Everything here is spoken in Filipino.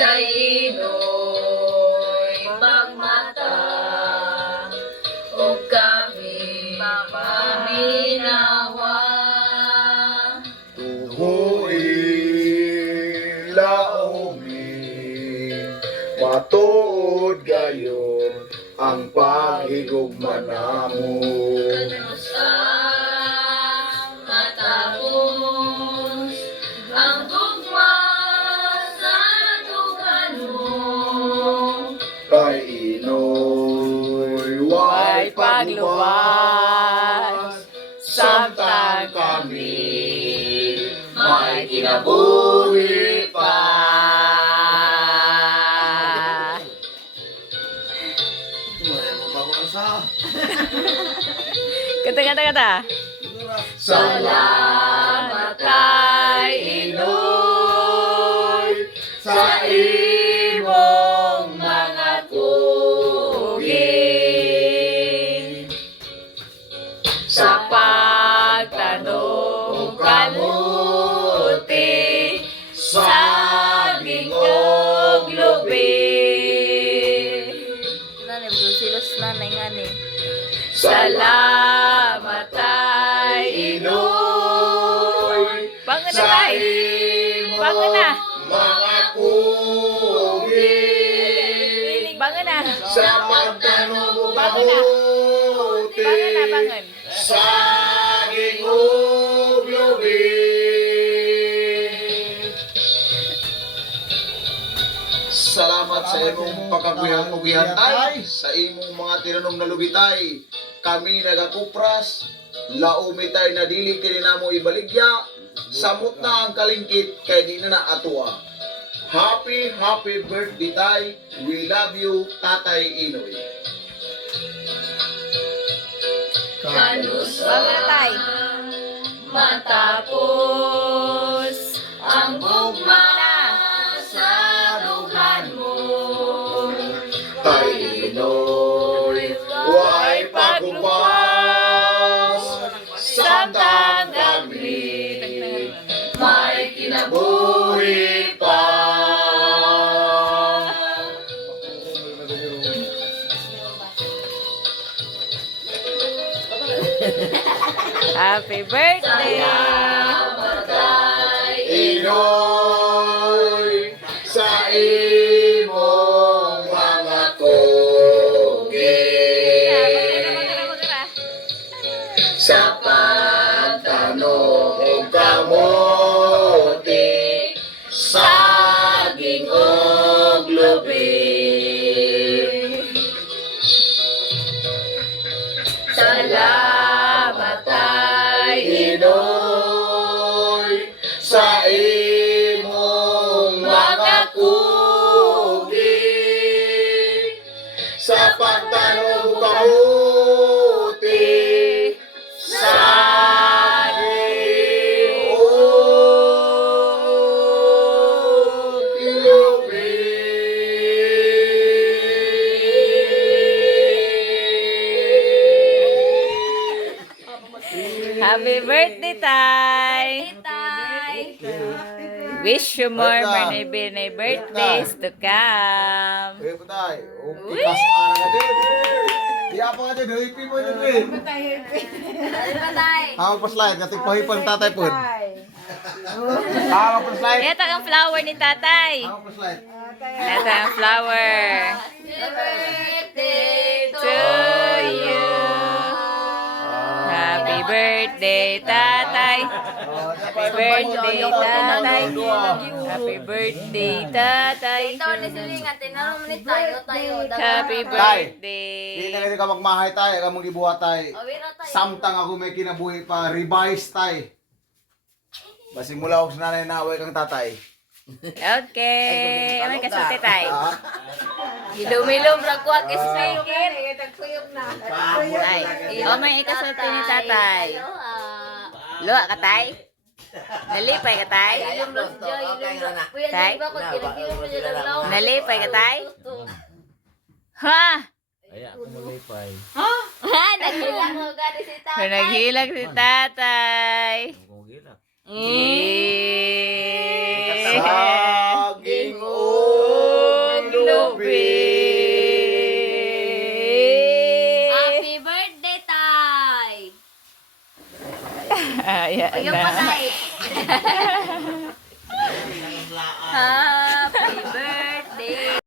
kay Inoy pagmata o kami maminawa Tuhoy laomi Matuod gayon ang paghigugma namo sa matapos ang tugma paglubas Samtang kami may kinabuhi pa Kata, kata, kata. Salamat kay Inoy sa imong Sa pagtanong kamuti saging og lubi. Nani, silos nanay nga ni. Salamat ay Inoy sa na. mga na. sa pagtanong kamuti Bangon. saging Salamat sa imong pagkakuyahan tay sa imong mga tinanong na lubitay. Kami nagakupras, laumi tay na dili kini namo ibaligya, samot na ang kalingkit kay di na na atua. Happy, happy birthday tay. We love you, Tatay Inoy. Tay. matapos ang bugma sa dugan mo. Tay Inoy, way pagkupas, samtang kami may kinabuhi Happy birthday. Matay Inoy, sa pagtanong kamuti, sa Happy birthday, Tay. tay Wish you more Birthday. many, many birthdays to come. Eh, patay. O, pikas ara ka din. Di apa nga din, hippie mo yun eh. Matay Hawag pa slide, kating tatay po. Hawag pa slide. Ito ang flower ni Tatay. Hawag pa slide. Ito ang flower. Happy birthday To. Happy birthday, Tatay. Happy birthday, Tatay. Happy birthday, Tatay. Ito ni Silingan, tinanong mo ni tayo, tayo. Happy Di birthday. na kasi ka magmahay tayo, ka mong gibuhat tayo. Tayo. Samtang ako may kinabuhi pa, revise tayo. Basi mula ako sa nanay na away kang tatay. Okay. Ano kasulti, Tay? Ah, Ilumilum ra ko ang speaker. Ay, o may ikasulti ni Tatay. Hello, ah. Luwa ka, Tay? Nalipay ka, Tay? Kuya, Tay? Nalipay ka, Tay? Ha? Ay, ako malipay. Ha? Nagilang mo gani si tatay. Naghilag si Tatay. Gila. Eh. Ah, Ayan na. Yung patay. ha?